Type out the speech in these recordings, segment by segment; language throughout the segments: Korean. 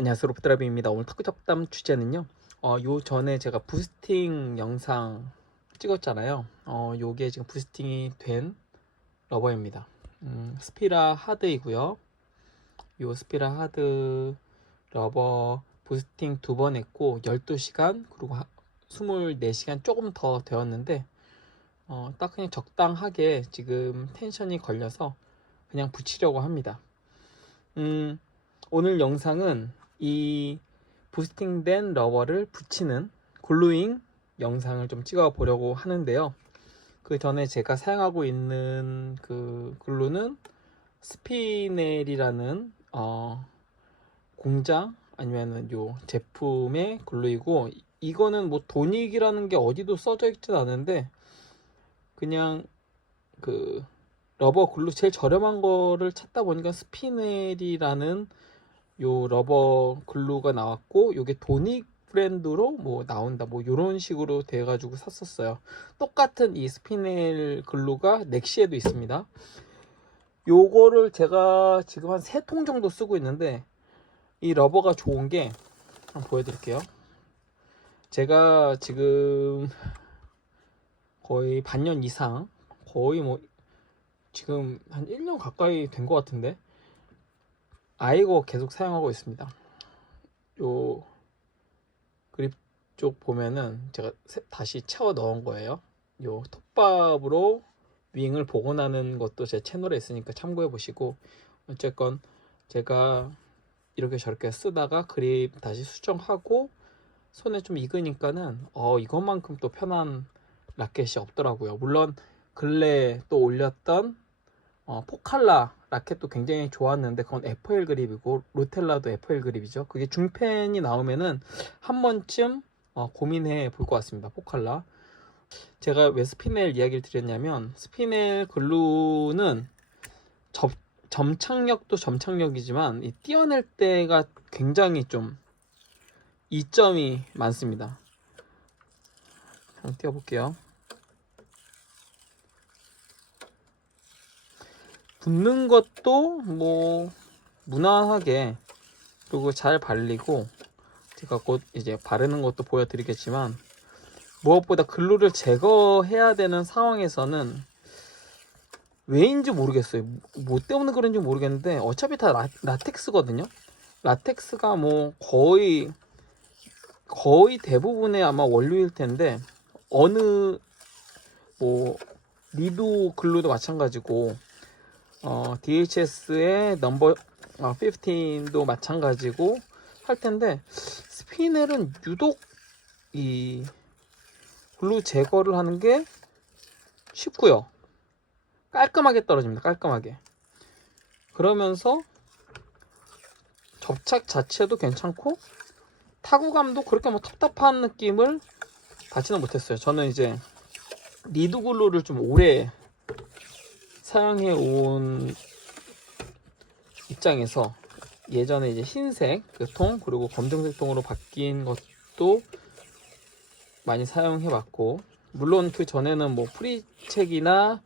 안녕하세요, 로프트라비입니다. 오늘 탁구 잡담 주제는요. 요 전에 제가 부스팅 영상 찍었잖아요. 요게 지금 부스팅이 된 러버입니다. 스피라 하드이고요. 요 스피라 하드 러버 부스팅 2번 했고 12시간 그리고 24시간 조금 더 되었는데 딱 그냥 적당하게 지금 텐션이 걸려서 그냥 붙이려고 합니다. 오늘 영상은 이 부스팅된 러버를 붙이는 글루잉 영상을 좀 찍어 보려고 하는데요. 그 전에 제가 사용하고 있는 그 글루는 스피넬이라는 공장 아니면은 요 제품의 글루이고, 이거는 뭐 돈익이라는 게 어디도 써져 있진 않은데 그냥 그 러버 글루 제일 저렴한 거를 찾다 보니까 스피넬이라는 요 러버 글루가 나왔고, 요게 도닉 브랜드로 뭐 나온다 뭐 요런 식으로 돼 가지고 샀었어요. 똑같은 이 스피넬 글루가 넥시에도 있습니다. 요거를 제가 지금 한 3통 정도 쓰고 있는데, 이 러버가 좋은 게 한번 보여드릴게요. 제가 지금 거의 반년 이상, 거의 뭐 지금 한 1년 가까이 된 것 같은데 아이거 계속 사용하고 있습니다. 요 그립 쪽 보면은 제가 다시 채워 넣은 거예요. 요 톱밥으로 윙을 복원하는 것도 제 채널에 있으니까 참고해 보시고, 어쨌건 제가 이렇게 저렇게 쓰다가 그립 다시 수정하고 손에 좀 익으니까는 이것만큼 또 편한 라켓이 없더라고요. 물론 근래 또 올렸던 포칼라 라켓도 굉장히 좋았는데 그건 FL 그립이고, 로텔라도 FL 그립이죠. 그게 중펜이 나오면은 한 번쯤 고민해 볼 것 같습니다. 포칼라. 제가 왜 스피넬 이야기를 드렸냐면, 스피넬 글루는 점착력도 점착력이지만 이 띄어낼 때가 굉장히 좀 이점이 많습니다. 한번 띄워볼게요. 붙는 것도 뭐 무난하게, 그리고 잘 발리고, 제가 곧 이제 바르는 것도 보여드리겠지만, 무엇보다 글루를 제거해야 되는 상황에서는 왜인지 모르겠어요. 뭐 때문에 그런지 모르겠는데 어차피 다 라텍스거든요. 라텍스가 뭐 거의 대부분의 아마 원료일 텐데, 어느 뭐 리도 글루도 마찬가지고 DHS의 넘버 15도 마찬가지고 할 텐데, 스피넬은 유독 이 글루 제거를 하는 게 쉽고요. 깔끔하게 떨어집니다. 깔끔하게. 그러면서 접착 자체도 괜찮고 타구감도 그렇게 뭐 텁텁한 느낌을 받지는 못했어요. 저는 이제 리드 글루를 좀 오래 사용해 온 입장에서 예전에 이제 흰색 그 통, 그리고 검정색 통으로 바뀐 것도 많이 사용해 봤고, 물론 그 전에는 뭐 프리책이나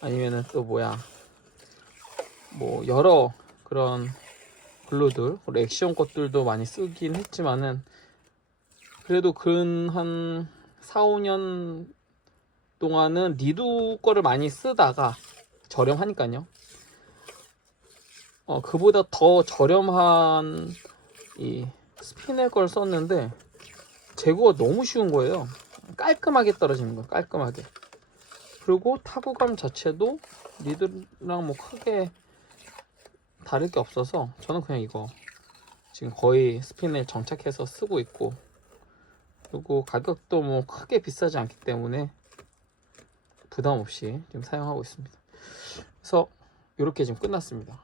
아니면은 또 뭐 여러 그런 글루들, 액션 것들도 많이 쓰긴 했지만은, 그래도 근 한 4, 5년 동안은 리두 거를 많이 쓰다가, 저렴하니까요. 그보다 더 저렴한 이 스피넬 걸 썼는데 제거가 너무 쉬운 거예요. 깔끔하게 떨어지는 거예요. 깔끔하게. 그리고 타구감 자체도 리드랑 뭐 크게 다를 게 없어서 저는 그냥 이거 지금 거의 스피넬 정착해서 쓰고 있고, 그리고 가격도 뭐 크게 비싸지 않기 때문에 부담 없이 지금 사용하고 있습니다. 그래서 이렇게 지금 끝났습니다.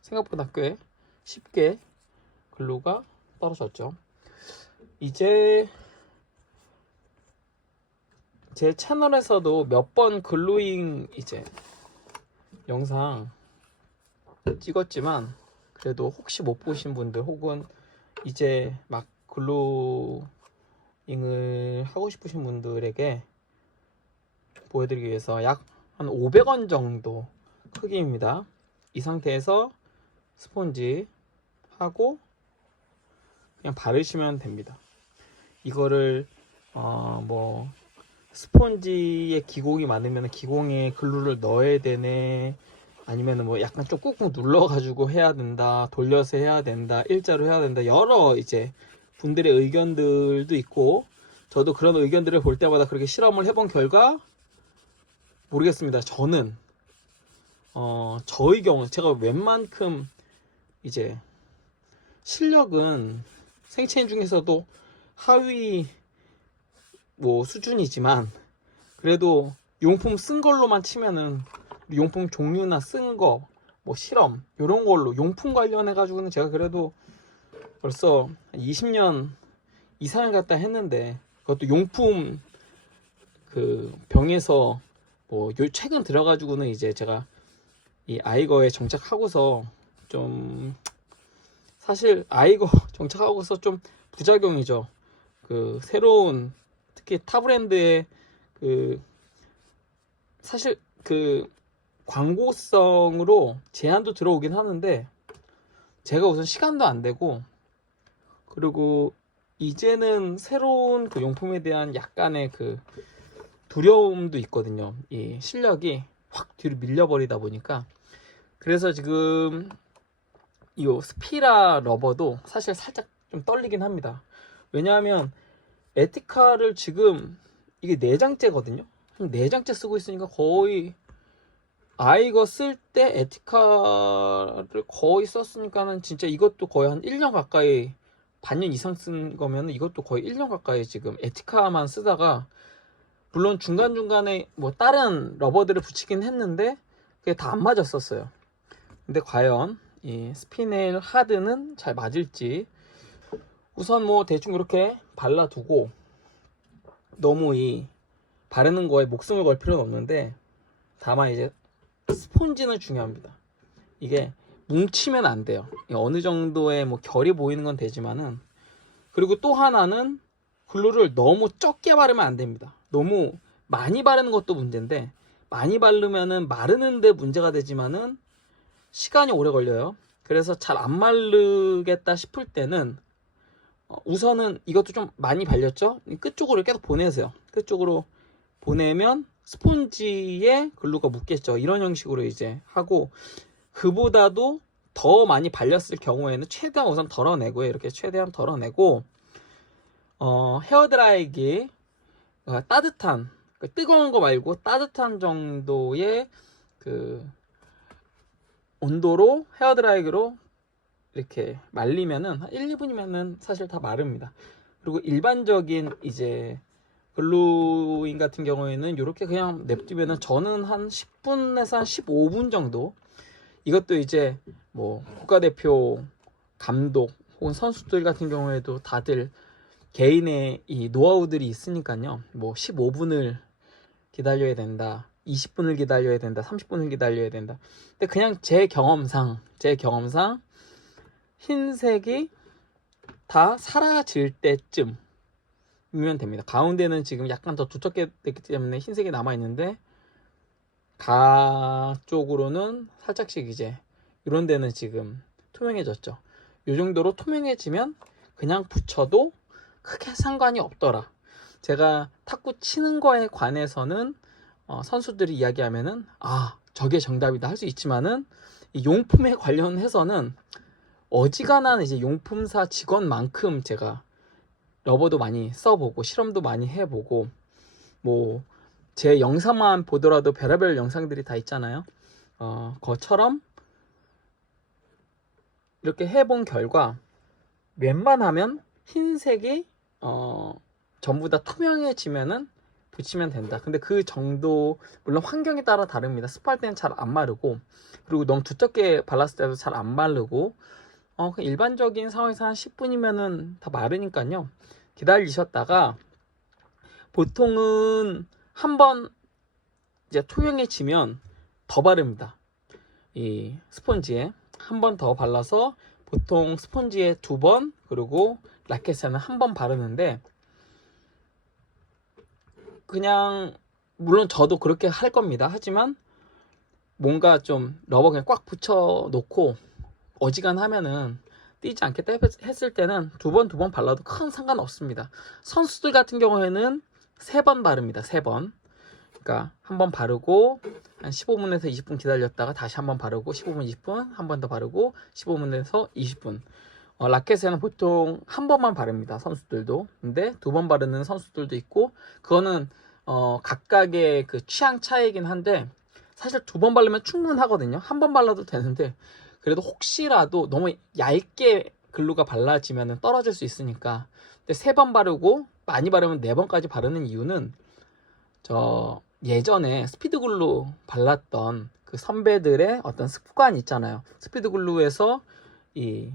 생각보다 꽤 쉽게 글루가 떨어졌죠. 이제 제 채널에서도 몇 번 글루잉 이제 영상 찍었지만, 그래도 혹시 못 보신 분들, 혹은 이제 막 글루잉을 하고 싶으신 분들에게 보여드리기 위해서 약 한 500원 정도 크기입니다. 이 상태에서 스폰지 하고 그냥 바르시면 됩니다. 이거를 뭐 스펀지에 기공이 많으면 기공에 글루를 넣어야 되네, 아니면 뭐 약간 좀 꾹꾹 눌러가지고 해야 된다, 돌려서 해야 된다, 일자로 해야 된다, 여러 이제 분들의 의견들도 있고, 저도 그런 의견들을 볼 때마다 그렇게 실험을 해본 결과 모르겠습니다. 저는 저의 경우 제가 웬만큼 이제 실력은 생체인 중에서도 하위 뭐 수준이지만, 그래도 용품 쓴 걸로만 치면은 용품 종류나 쓴 거, 뭐 실험 요런 걸로 용품 관련해 가지고는 제가 그래도 벌써 20년 이상을 갖다 했는데, 그것도 용품 그 병에서 뭐 요 최근 들어가지고는 이제 제가 이 아이거에 정착하고서 좀, 사실 아이거 정착하고서 좀 부작용이죠. 그 새로운, 특히 타 브랜드의 그 사실 그 광고성으로 제한도 들어오긴 하는데, 제가 우선 시간도 안 되고, 그리고 이제는 새로운 그 용품에 대한 약간의 그 두려움도 있거든요. 이 실력이 확 뒤로 밀려버리다 보니까. 그래서 지금 이 스피라 러버도 사실 살짝 좀 떨리긴 합니다. 왜냐하면 에티카를 지금 이게 4장째거든요. 4장째 쓰고 있으니까 거의 아이거 쓸 때 에티카를 거의 썼으니까는 진짜 이것도 거의 한 1년 가까이, 반년 이상 쓴 거면 이것도 거의 1년 가까이 지금 에티카만 쓰다가, 물론 중간중간에 뭐 다른 러버들을 붙이긴 했는데 그게 다 안 맞았었어요. 근데 과연 이 스피넬 하드는 잘 맞을지, 우선 뭐 대충 이렇게 발라두고, 너무 이 바르는 거에 목숨을 걸 필요는 없는데, 다만 이제 스폰지는 중요합니다. 이게 뭉치면 안 돼요. 어느 정도의 뭐 결이 보이는 건 되지만은, 그리고 또 하나는 글루를 너무 적게 바르면 안 됩니다. 너무 많이 바르는 것도 문제인데, 많이 바르면은 마르는데 문제가 되지만은 시간이 오래 걸려요. 그래서 잘 안 마르겠다 싶을 때는 우선은 이것도 좀 많이 발렸죠? 끝쪽으로 계속 보내세요. 끝쪽으로 보내면 스폰지에 글루가 묻겠죠. 이런 형식으로 이제 하고, 그보다도 더 많이 발렸을 경우에는 최대한 우선 덜어내고요. 이렇게 최대한 덜어내고, 헤어드라이기 따뜻한, 뜨거운 거 말고 따뜻한 정도의 그 온도로 헤어드라이기로 이렇게 말리면은 한 1, 2분이면은 사실 다 마릅니다. 그리고 일반적인 이제 글루인 같은 경우에는 이렇게 그냥 냅두면은, 저는 한 10분에서 한 15분 정도, 이것도 이제 뭐 국가대표 감독 혹은 선수들 같은 경우에도 다들 개인의 이 노하우들이 있으니까요. 뭐 15분을 기다려야 된다, 20분을 기다려야 된다, 30분을 기다려야 된다. 근데 그냥 제 경험상 흰색이 다 사라질 때쯤이면 됩니다. 가운데는 지금 약간 더 두텁게 됐기 때문에 흰색이 남아있는데, 가 쪽으로는 살짝씩 이제 이런 데는 지금 투명해졌죠. 이 정도로 투명해지면 그냥 붙여도 크게 상관이 없더라. 제가 탁구 치는 거에 관해서는 선수들이 이야기하면은 저게 정답이다 할 수 있지만은, 이 용품에 관련해서는 어지간한 이제 용품사 직원만큼 제가 러버도 많이 써보고 실험도 많이 해보고, 뭐 제 영상만 보더라도 별의별 영상들이 다 있잖아요. 그것처럼 이렇게 해본 결과 웬만하면 흰색이 전부 다 투명해지면은 붙이면 된다. 근데 그 정도, 물론 환경에 따라 다릅니다. 습할 때는 잘 안 마르고, 그리고 너무 두껍게 발랐을 때도 잘 안 마르고, 일반적인 상황에서 한 10분이면은 다 마르니까요. 기다리셨다가, 보통은 한번 이제 투명해지면 더 바릅니다. 이 스펀지에 한 번 더 발라서, 보통 스펀지에 2번, 그리고 라켓에는 한 번 바르는데, 그냥 물론 저도 그렇게 할 겁니다. 하지만 뭔가 좀 러버 그냥 꽉 붙여 놓고 어지간하면은 띄지 않겠다 했을 때는 두 번 발라도 큰 상관없습니다. 선수들 같은 경우에는 3번 바릅니다. 3번. 그러니까 한 번 바르고 한 15분에서 20분 기다렸다가 다시 한 번 바르고 15분, 20분 한 번 더 바르고 15분에서 20분. 라켓에는 보통 한 번만 바릅니다. 선수들도. 근데 2번 바르는 선수들도 있고, 그거는 각각의 그 취향 차이긴 한데, 사실 2번 바르면 충분하거든요. 한 번 발라도 되는데, 그래도 혹시라도 너무 얇게 글루가 발라지면 떨어질 수 있으니까. 근데 3번 바르고 많이 바르면 4번까지 바르는 이유는, 예전에 스피드 글루 발랐던 그 선배들의 어떤 습관 있잖아요. 스피드 글루에서 이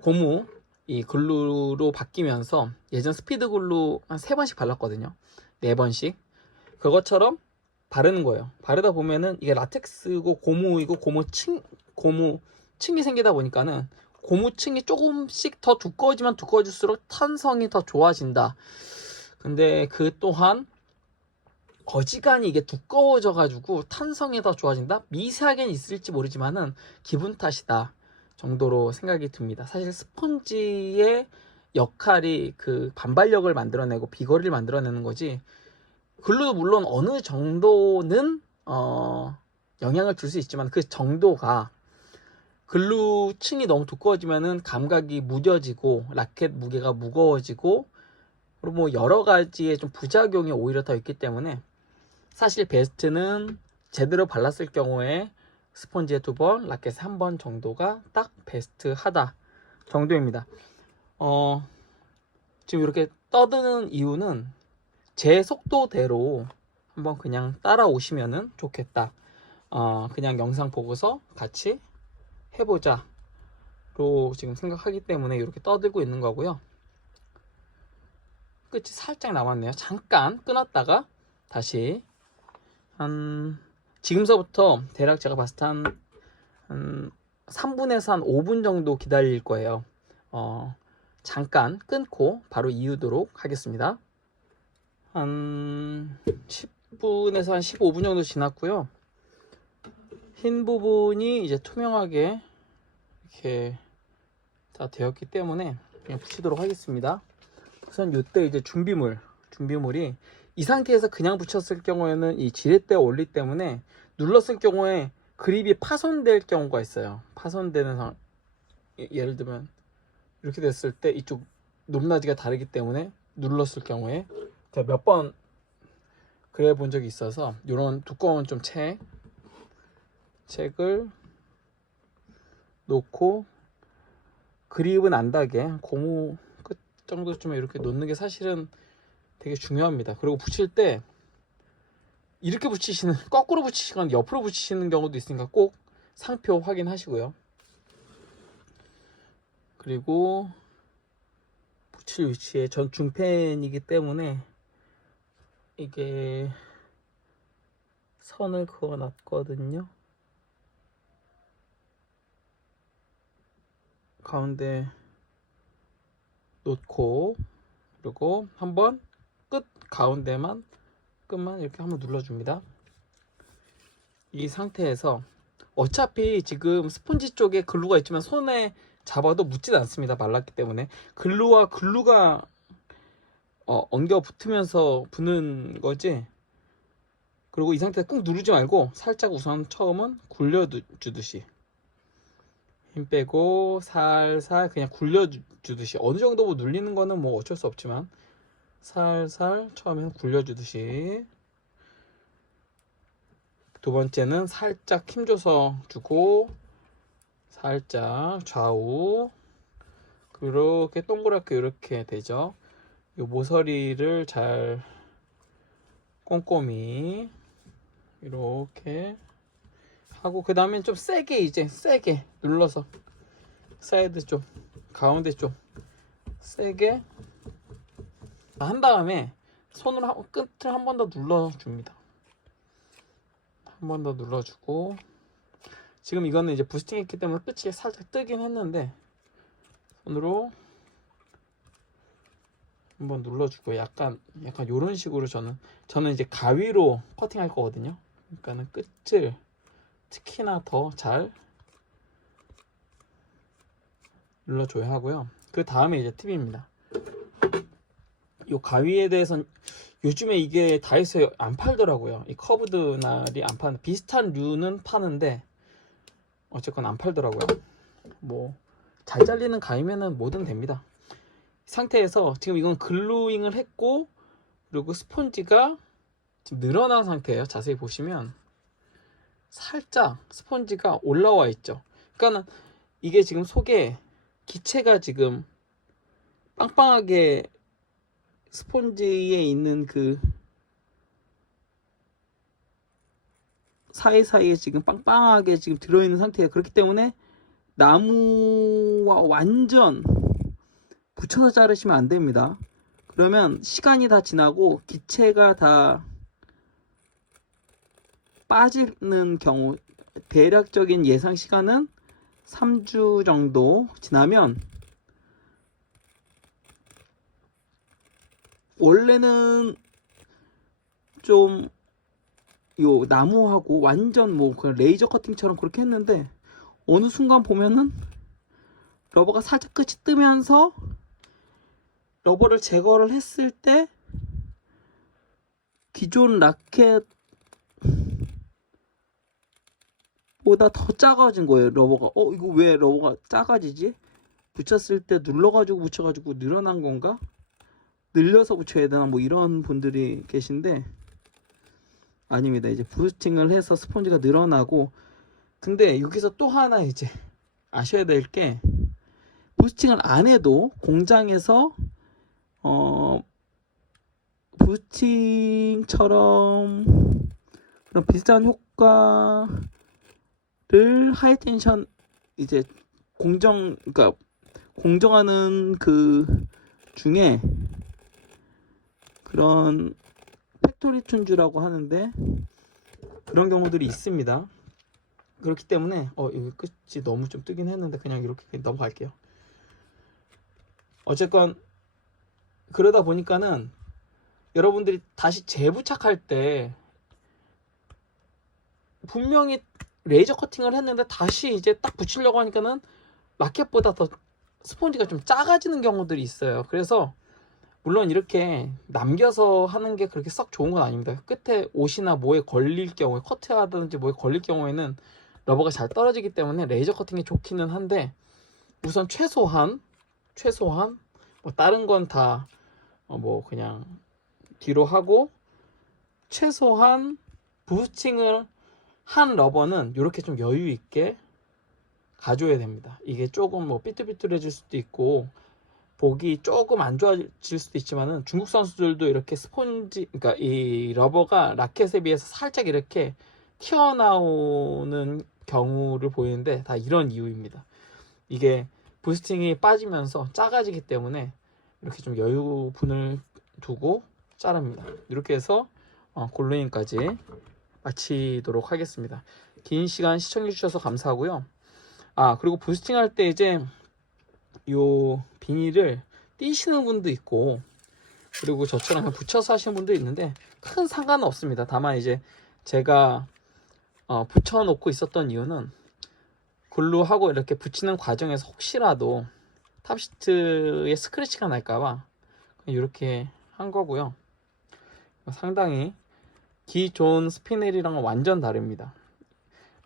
고무 이 글루로 바뀌면서 예전 스피드 글루 한 3번씩 발랐거든요. 4번씩. 그것처럼 바르는 거예요. 바르다 보면은 이게 라텍스고 고무이고 고무층이 생기다 보니까는 고무층이 조금씩 더 두꺼워지면 두꺼워질수록 탄성이 더 좋아진다. 근데 그 또한 어지간히 이게 두꺼워져 가지고 탄성이 더 좋아진다? 미세하게는 있을지 모르지만은 기분 탓이다 정도로 생각이 듭니다. 사실 스펀지의 역할이 그 반발력을 만들어내고 비거리를 만들어내는 거지, 글루도 물론 어느 정도는 영향을 줄 수 있지만 그 정도가, 글루층이 너무 두꺼워지면은 감각이 무뎌지고 라켓 무게가 무거워지고, 그리고 뭐 여러 가지의 좀 부작용이 오히려 더 있기 때문에 사실 베스트는 제대로 발랐을 경우에 스펀지에 2번, 라켓에 1번 정도가 딱 베스트하다 정도입니다. 지금 이렇게 떠드는 이유는 제 속도대로 한번 그냥 따라오시면은 좋겠다. 그냥 영상 보고서 같이 해보자로 지금 생각하기 때문에 이렇게 떠들고 있는 거고요. 끝이 살짝 남았네요. 잠깐 끊었다가 다시 지금서부터 대략 제가 봤을 때 한 3분에서 한 5분 정도 기다릴 거예요. 잠깐 끊고 바로 이으도록 하겠습니다. 한 10분에서 한 15분 정도 지났고요. 흰 부분이 이제 투명하게 이렇게 다 되었기 때문에 그냥 붙이도록 하겠습니다. 우선 이때 이제 준비물이 이 상태에서 그냥 붙였을 경우에는 이 지렛대가 올리기 때문에 눌렀을 경우에 그립이 파손될 경우가 있어요. 파손되는 상황, 예를 들면 이렇게 됐을 때 이쪽 높낮이가 다르기 때문에 눌렀을 경우에, 제가 몇 번 그래 본 적이 있어서 이런 두꺼운 좀 책을 놓고 그립은 안 닿게 고무 끝 정도쯤 이렇게 놓는 게 사실은 되게 중요합니다. 그리고 붙일 때 이렇게 붙이시는, 거꾸로 붙이시거나 옆으로 붙이시는 경우도 있으니까 꼭 상표 확인하시고요. 그리고 붙일 위치에 전 중펜이기 때문에 이게 선을 그어 놨거든요. 가운데 놓고, 그리고 한번 가운데만 끝만 이렇게 한번 눌러줍니다. 이 상태에서 어차피 지금 스펀지 쪽에 글루가 있지만 손에 잡아도 묻진 않습니다. 말랐기 때문에. 글루가 엉겨 붙으면서 부는 거지. 그리고 이 상태에서 꾹 누르지 말고 살짝 우선 처음은 굴려주듯이 힘 빼고 살살 그냥 굴려주듯이, 어느 정도 뭐 눌리는 거는 뭐 어쩔 수 없지만 살살 처음에는 굴려주듯이, 두 번째는 살짝 힘줘서 주고 살짝 좌우 그렇게 동그랗게 이렇게 되죠. 이 모서리를 잘 꼼꼼히 이렇게 하고, 그 다음엔 좀 세게, 이제 세게 눌러서 사이드 좀 가운데 좀 세게 한 다음에 손으로 끝을 한 번 더 눌러줍니다. 한 번 더 눌러주고, 지금 이거는 이제 부스팅 했기 때문에 끝이 살짝 뜨긴 했는데 손으로 한번 눌러주고, 약간 요런 식으로 저는 이제 가위로 커팅할 거거든요. 그러니까는 끝을 특히나 더 잘 눌러줘야 하고요. 그 다음에 이제 팁입니다. 이 가위에 대해서는 요즘에 이게 다이소에 안 팔더라고요. 이 커브드 날이 안 파는, 비슷한 류는 파는데 어쨌건 안 팔더라고요. 뭐 잘 잘리는 가위면은 뭐든 됩니다. 상태에서 지금 이건 글루잉을 했고, 그리고 스폰지가 지금 늘어난 상태예요. 자세히 보시면 살짝 스폰지가 올라와 있죠. 그러니까는 이게 지금 속에 기체가 지금 빵빵하게 스폰지에 있는 그 사이사이에 지금 빵빵하게 지금 들어있는 상태예요. 그렇기 때문에 나무와 완전 붙여서 자르시면 안 됩니다. 그러면 시간이 다 지나고 기체가 다 빠지는 경우, 대략적인 예상 시간은 3주 정도 지나면, 원래는 좀 요 나무하고 완전 뭐 그 레이저 커팅처럼 그렇게 했는데, 어느 순간 보면은 러버가 살짝 끝이 뜨면서 러버를 제거를 했을 때 기존 라켓보다 더 작아진 거예요. 러버가 이거 왜 러버가 작아지지? 붙였을 때 눌러가지고 붙여가지고 늘어난 건가? 늘려서 붙여야 되나? 뭐 이런 분들이 계신데 아닙니다. 이제 부스팅을 해서 스폰지가 늘어나고, 근데 여기서 또 하나 이제 아셔야 될 게, 부스팅을 안 해도 공장에서 부스팅처럼 그런 비슷한 효과를 하이텐션 이제 그러니까 공정하는 그 중에 그런 팩토리 툰주라고 하는데 그런 경우들이 있습니다. 그렇기 때문에 이거 끝이 너무 좀 뜨긴 했는데 그냥 이렇게 넘어갈게요. 어쨌건 그러다 보니까는 여러분들이 다시 재부착할 때 분명히 레이저 커팅을 했는데 다시 이제 딱 붙이려고 하니까는 라켓보다 더 스폰지가 좀 작아지는 경우들이 있어요. 그래서 물론 이렇게 남겨서 하는 게 그렇게 썩 좋은 건 아닙니다. 끝에 옷이나 뭐에 걸릴 경우에, 커트하든지 뭐에 걸릴 경우에는 러버가 잘 떨어지기 때문에 레이저 커팅이 좋기는 한데, 우선 최소한 뭐 다른 건 다 뭐 그냥 뒤로 하고, 최소한 부스팅을 한 러버는 이렇게 좀 여유 있게 가져야 됩니다. 이게 조금 뭐 삐뚤삐뚤해질 수도 있고 보기 조금 안 좋아질 수도 있지만은, 중국 선수들도 이렇게 스폰지, 그러니까 이 러버가 라켓에 비해서 살짝 이렇게 튀어나오는 경우를 보이는데 다 이런 이유입니다. 이게 부스팅이 빠지면서 작아지기 때문에 이렇게 좀 여유분을 두고 자릅니다. 이렇게 해서 골루인까지 마치도록 하겠습니다. 긴 시간 시청해 주셔서 감사하고요. 그리고 부스팅 할 때 이제 요 비닐을 띄시는 분도 있고, 그리고 저처럼 그냥 붙여서 하시는 분도 있는데 큰 상관은 없습니다. 다만 이제 제가 붙여놓고 있었던 이유는, 글루하고 이렇게 붙이는 과정에서 혹시라도 탑시트에 스크래치가 날까봐 이렇게 한 거고요. 상당히 기존 스피넬이랑은 완전 다릅니다.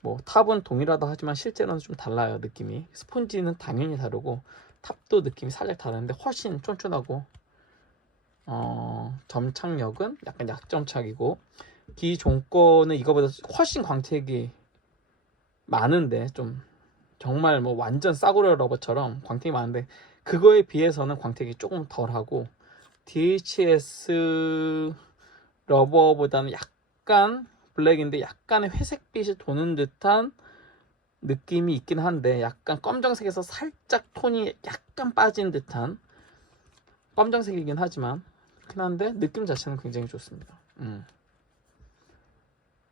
뭐 탑은 동일하다 하지만 실제로는 좀 달라요. 느낌이, 스폰지는 당연히 다르고 탑도 느낌이 살짝 다른데 훨씬 쫀쫀하고, 점착력은 약간 약점착이고, 기존 거는 이거보다 훨씬 광택이 많은데, 좀 정말 뭐 완전 싸구려 러버처럼 광택이 많은데, 그거에 비해서는 광택이 조금 덜하고, DHS 러버보다는 약간 블랙인데 약간의 회색빛이 도는 듯한 느낌이 있긴 한데, 약간 검정색에서 살짝 톤이 약간 빠진 듯한 검정색이긴 하지만, 그렇긴 한데 느낌 자체는 굉장히 좋습니다.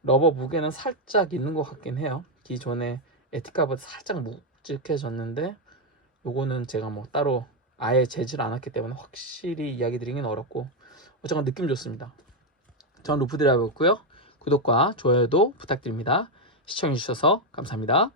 러버 무게는 살짝 있는 것 같긴 해요. 기존에 에티카보다 살짝 묵직해졌는데, 요거는 제가 뭐 따로 아예 재질 않았기 때문에 확실히 이야기 드리긴 어렵고, 어쨌건 느낌 좋습니다. 전 루프드라이버였고요. 구독과 좋아요도 부탁드립니다. 시청해주셔서 감사합니다.